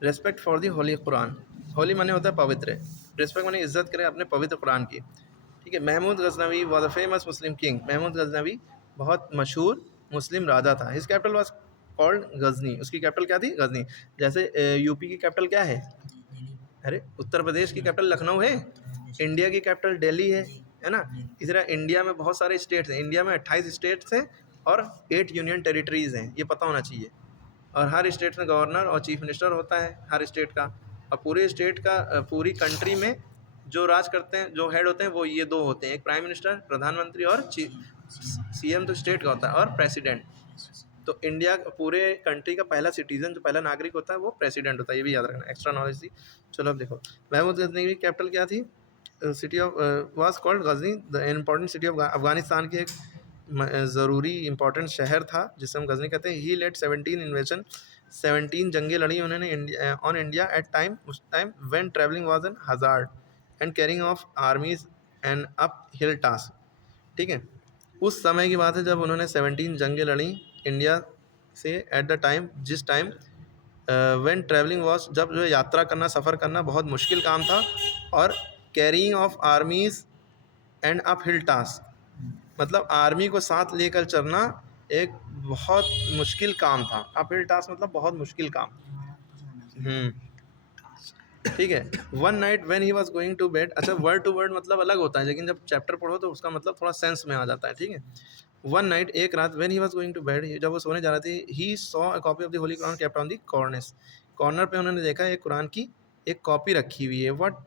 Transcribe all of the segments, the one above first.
Respect for the Holi Quran, Holi माने होता है पवित्र, रेस्पेक्ट माने इज्जत करें अपने पवित्र कुरान की, ठीक है। Mahmud Ghaznavi was a famous Muslim king, Mahmud Ghaznavi बहुत मशहूर मुस्लिम राजा था। His capital was called Ghazni, उसकी कैपिटल क्या थी? गजनी। जैसे यूपी की कैपिटल क्या है? अरे उत्तर प्रदेश की कैपिटल लखनऊ है, इंडिया की कैपिटल दिल्ली है ना। इसी तरह इंडिया में बहुत सारे स्टेट्स हैं, इंडिया में 28 स्टेट्स हैं और 8 यूनियन टेरिटरीज हैं, ये पता होना चाहिए। और हर स्टेट में गवर्नर और चीफ मिनिस्टर होता है हर स्टेट का, और पूरे स्टेट का पूरी कंट्री में जो राज करते हैं, जो हेड होते हैं वो ये दो होते हैं, एक प्राइम मिनिस्टर प्रधानमंत्री और सीएम तो स्टेट का होता है, और प्रेसिडेंट। तो इंडिया पूरे कंट्री का पहला सिटीजन, जो पहला नागरिक होता है वो प्रेसिडेंट होता है, ये भी याद रखना, एक्स्ट्रा नॉलेज थी। चलो अब देखो, महमूद गजनी की कैपिटल क्या थी? City of was called Ghazni, the important city of Afghanistan की एक ज़रूरी इंपॉर्टेंट शहर था जिसे हम गजनी कहते हैं। ही लेड 17 इन्वेजन, 17 जंगें लड़ी उन्होंने India on India at time, उस time when travelling was an hazard and carrying of armies and up hill task, ठीक है। उस समय की बात है जब उन्होंने 17 जंगें लड़ी इंडिया से, एट द टाइम, जिस टाइम व्हेन ट्रैवलिंग वाज, जब जो यात्रा करना, सफ़र करना बहुत मुश्किल काम था, और carrying of armies and up hill task, मतलब आर्मी को साथ लेकर चलना एक बहुत मुश्किल काम था। अप हिल टास्क मतलब बहुत मुश्किल काम। ठीक है। One night when he was going to bed, अच्छा वर्ड टू वर्ड मतलब अलग होता है, लेकिन जब चैप्टर पढ़ो तो उसका मतलब थोड़ा सेंस में आ जाता है, ठीक है। वन नाइट, एक रात, when he was going to bed, जब वो सोने जा रहे थे, he saw a copy of the holy Quran kept on the cornice, corner पे उन्होंने देखा एक कुरान की एक कॉपी रखी हुई है। व्हाट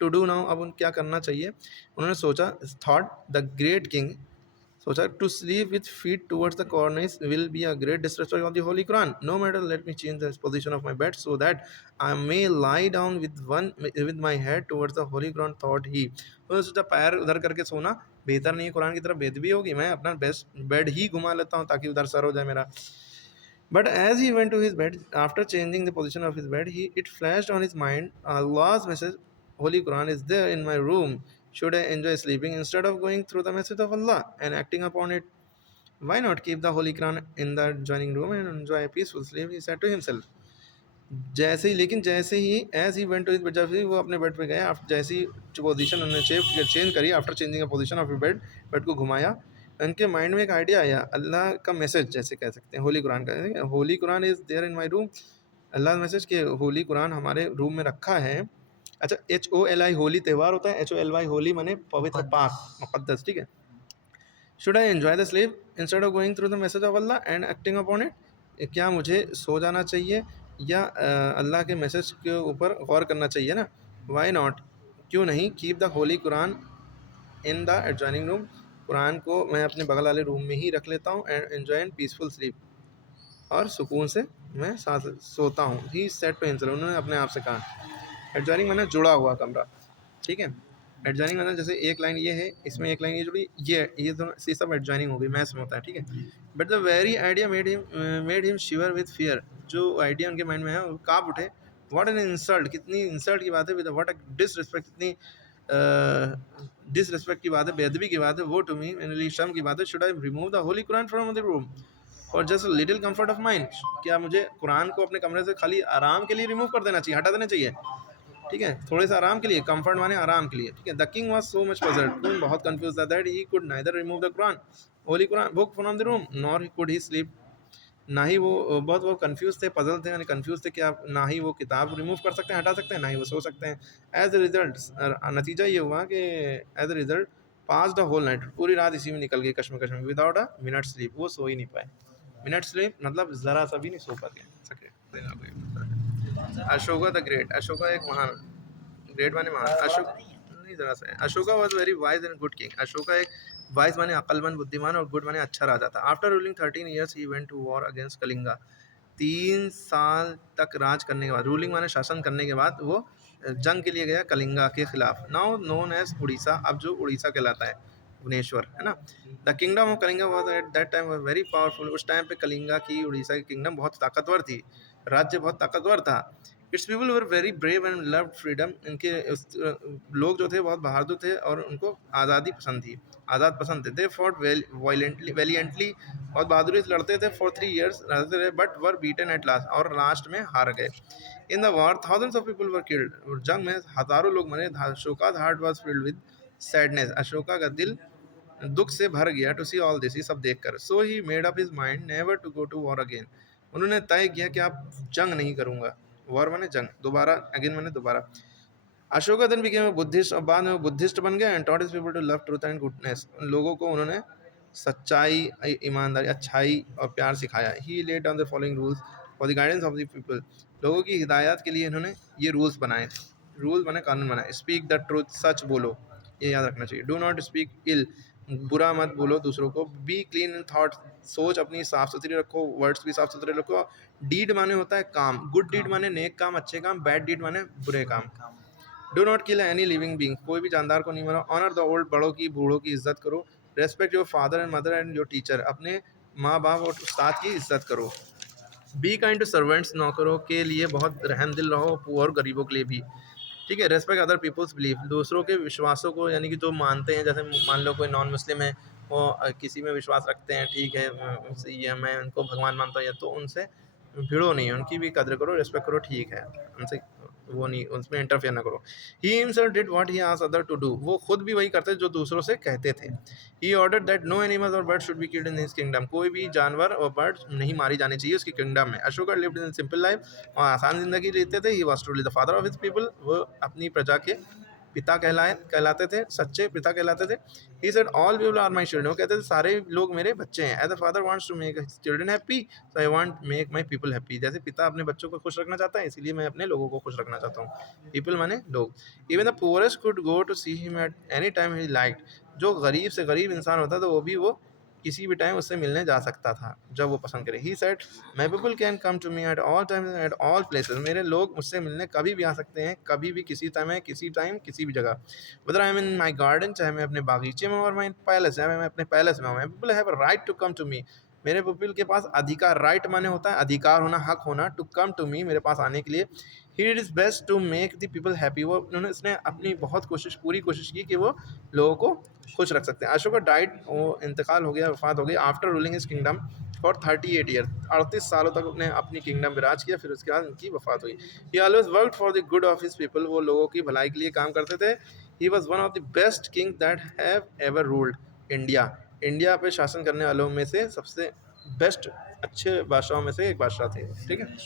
टू डू नाउ, अब उन क्या करना चाहिए? उन्होंने सोचा, थॉट द ग्रेट किंग, सोचा, to sleep with feet towards the Koran is will be a great disrespect of the holy Quran, no matter, let me change the position of my bed so that I may lie down with my head towards the holy Quran, thought he. तो सोचा पैर उधर करके सोना बेहतर नहीं है, कुरान की तरफ बेद भी होगी, मैं अपना बेस्ट बेड ही घुमा लेता हूँ ताकि उधर सर हो जाए मेरा। But as he went to his bed, after changing the position of his bed, it flashed on his mind Allah's message, Holy Quran is there in my room. Should I enjoy sleeping instead of going through the message of Allah and acting upon it? Why not keep the Holy Quran in the adjoining room and enjoy a peaceful sleep? He said to himself. जैसे ही as he went to his bed, जब ही वो अपने bed पे गए, जैसे ही पोजीशन उन्होंने चेंज करी, after changing a position of bed, bed को घुमाया, उनके माइंड में एक आइडिया आया, अल्लाह का मैसेज जैसे कह सकते हैं, होली कुरान का, holy Quran is there in my room, अल्लाह मैसेज के होली कुरान हमारे रूम में रखा है। अच्छा, HOLI होली त्यौहार होता है, HOLY होली माने पवित्र, पाक, मुक़द्दस, ठीक है। Should I enjoy the sleep instead of going through the message of Allah and acting upon it, क्या मुझे सो जाना चाहिए या अल्लाह के मैसेज के ऊपर गौर करना चाहिए ना। वाई नॉट, क्यों नहीं, keep the holy Quran in the adjoining room, Quran को मैं अपने बगल वाले रूम में ही रख लेता हूँ, and enjoy and peaceful sleep, और सुकून से मैं साथ सोता हूँ। ही सेट टू हिमसेल्फ, उन्होंने अपने आप से कहा। एडजॉइनिंग माने जुड़ा हुआ कमरा, ठीक है। एडजॉइनिंग मतलब जैसे एक लाइन ये है, इसमें एक लाइन ये जुड़ी, ये दोनों ये सब एडजॉइनिंग हो गई, मैच में होता है, ठीक है। But the very idea made him shiver with fear, जो आइडिया उनके माइंड में है वो काँप उठे। व्हाट एन इंसल्ट, कितनी इंसल्ट की बात है, विद व्हाट अ डिसरिस्पेक्ट, कितनी डिसरिस्पेक्ट की बात है, बेअदबी की बात है, वो टू मी मेरे शर्म की बात है। Should I remove the holy Quran from the room और just little comfort of mind, क्या मुझे कुरान को अपने कमरे से खाली आराम के लिए रिमूव कर देना चाहिए, हटा देना चाहिए, ठीक है, थोड़े से आराम के लिए, कंफर्ट माने आराम के लिए, ठीक है। The king was so much puzzled, queen बहुत कंफ्यूज था, that he could neither remove the Quran, Holi Quran book from the room, nor could he sleep, ना ही वो बहुत वो कंफ्यूज थे, पजल थे, यानी कंफ्यूज थे कि आप ना ही वो किताब रिमूव कर सकते हैं, हटा सकते हैं, ना ही वो सो सकते हैं। एज ए रिजल्ट, नतीजा ये हुआ कि as a result pass the whole night, पूरी रात इसी में निकल गई, कश्म में, विदाउट अ मिनट स्लीप, वो सो ही नहीं पाए। मिनट स्लीप मतलब ज़रा सा भी नहीं सो सके। अशोका द ग्रेट, अशोका एक महान, ग्रेट माने महान, अशोक नहीं, ज़रा सा है। Ashoka was very wise and good king, Ashoka एक वाइज माने अक्लमंद, बुद्धिमान, और गुड माने अच्छा राजा था। After ruling 13 years he went to war against Kalinga, 3 साल तक राज करने के बाद, रूलिंग माने शासन करने के बाद, वो जंग के लिए गया कलिंगा के खिलाफ, नाउ नोन एज उड़ीसा, अब जो उड़ीसा कहलाता है, भुवनेश्वर, है ना। The kingdom of Kalinga was at that time very powerful, उस टाइम पे कलिंगा की, उड़ीसा की किंगडम बहुत ताकतवर थी, राज्य बहुत ताकतवर था। It's people were very brave and loved freedom. इनके लोग जो थे बहुत बहादुर थे और उनको आज़ादी पसंद थी, आज़ाद पसंद थे। दे फॉट वायलेंटली वेलियंटली, बहुत बहादुरी से लड़ते थे। फॉर 3 years लड़ते रहे, but were beaten at last, और लास्ट में हार गए। In the war thousands of people were killed, जंग में हजारों लोग मरे। Ashoka's heart was filled with sadness, Ashoka का दिल दुख से भर गया। टू सी ऑल दिस, ये सब देखकर। So he made up his mind never to go to war again, उन्होंने तय किया कि आप जंग नहीं करूंगा। वॉर माने जंग, दोबारा, अगेन माने दोबारा। Ashoka then became a Buddhist, और बाद में वो बुद्धिस्ट बन गया। And taught his people to love truth and goodness, लोगों को उन्होंने सच्चाई, ईमानदारी, अच्छाई और प्यार सिखाया। He laid down the following rules for the guidance of the people, लोगों की हिदायत के लिए इन्होंने ये रूल्स बनाए थे। रूल बने कानून बनाए। स्पीक द ट्रूथ, सच बोलो, ये याद रखना चाहिए। डू नॉट स्पीक इल, बुरा मत बोलो दूसरों को। बी क्लीन इन थॉट, सोच अपनी साफ सुथरी रखो, वर्ड्स भी साफ सुथरे रखो। डीड माने होता है काम, गुड डीड माने नेक काम, अच्छे काम। बैड डीड माने बुरे काम। Do not kill any living being, कोई भी जानदार को नहीं मारो। ऑनर द ओल्ड, बड़ों की बूढ़ों की इज्जत करो। Respect your father and mother and your teacher, अपने माँ बाप और उस्ताद की इज्जत करो। बी काइंड टू सर्वेंट्स, नौकरों के लिए बहुत रहम दिल रहो। पुअर, गरीबों के लिए भी। ठीक है। रेस्पेक्ट अदर पीपल्स बिलीफ, दूसरों के विश्वासों को, यानी कि जो मानते हैं, जैसे मान लो कोई नॉन मुस्लिम है, वो किसी में विश्वास रखते हैं, ठीक है, ये मैं उनको भगवान मानता हूँ, या तो उनसे भिड़ो नहीं, उनकी भी कदर करो, रिस्पेक्ट करो, ठीक है, उनसे वो नहीं, उसमें इंटरफेयर ना करो। He himself did what he asked other to do, वो खुद भी वही करते जो दूसरों से कहते थे। He ordered that no animals और birds should be killed in his kingdom, कोई भी जानवर और बर्ड्स नहीं मारी जानी चाहिए उसकी किंगडम में। Ashoka lived in simple life, और आसान जिंदगी जीते थे। He was truly the father of his people, वो अपनी प्रजा के पिता कहलाते थे, सच्चे पिता कहलाते थे। He said all people are my children, वो कहते थे सारे लोग मेरे बच्चे हैं। As a father wants to make his children happy, so I want make my people happy, जैसे पिता अपने बच्चों को खुश रखना चाहता है, इसीलिए मैं अपने लोगों को खुश रखना चाहता हूँ। पीपल माने लोग। Even the poorest could go to see him at any time he liked, जो गरीब से गरीब इंसान होता था वो भी वो किसी भी टाइम उससे मिलने जा सकता था जब वो पसंद करे। He said my people can come to me at all time at all places, मेरे लोग मुझसे मिलने कभी भी आ सकते हैं, कभी भी, किसी टाइम, किसी भी जगह। Whether I am in my garden, चाहे मैं अपने बागीचे में, और माय पैलेस, चाहे मैं अपने पैलेस में हूँ। My people have a right to come to me, मेरे पीपल के पास अधिकार, राइट माने होता है अधिकार होना, हक होना। टू कम टू मी, मेरे पास आने के लिए। He did his best to make the people happy, वो उन्होंने, उसने अपनी बहुत कोशिश, पूरी कोशिश की कि वो लोगों को खुश रख सकते हैं। अशोका डाइड, वो इंतकाल हो गया, वफात हो गई। After ruling his kingdom for 38 year, 38 सालों तक अपने अपनी किंगडम में राज किया, फिर उसके बाद उनकी वफात हुई। ही always worked for the good of his people, वो लोगों की भलाई के लिए काम करते थे। He was one of the best king that have ever ruled India, India पे शासन करने वालों में से सबसे बेस्ट, अच्छे बादशाहों में से एक बादशाह थे। ठीक है।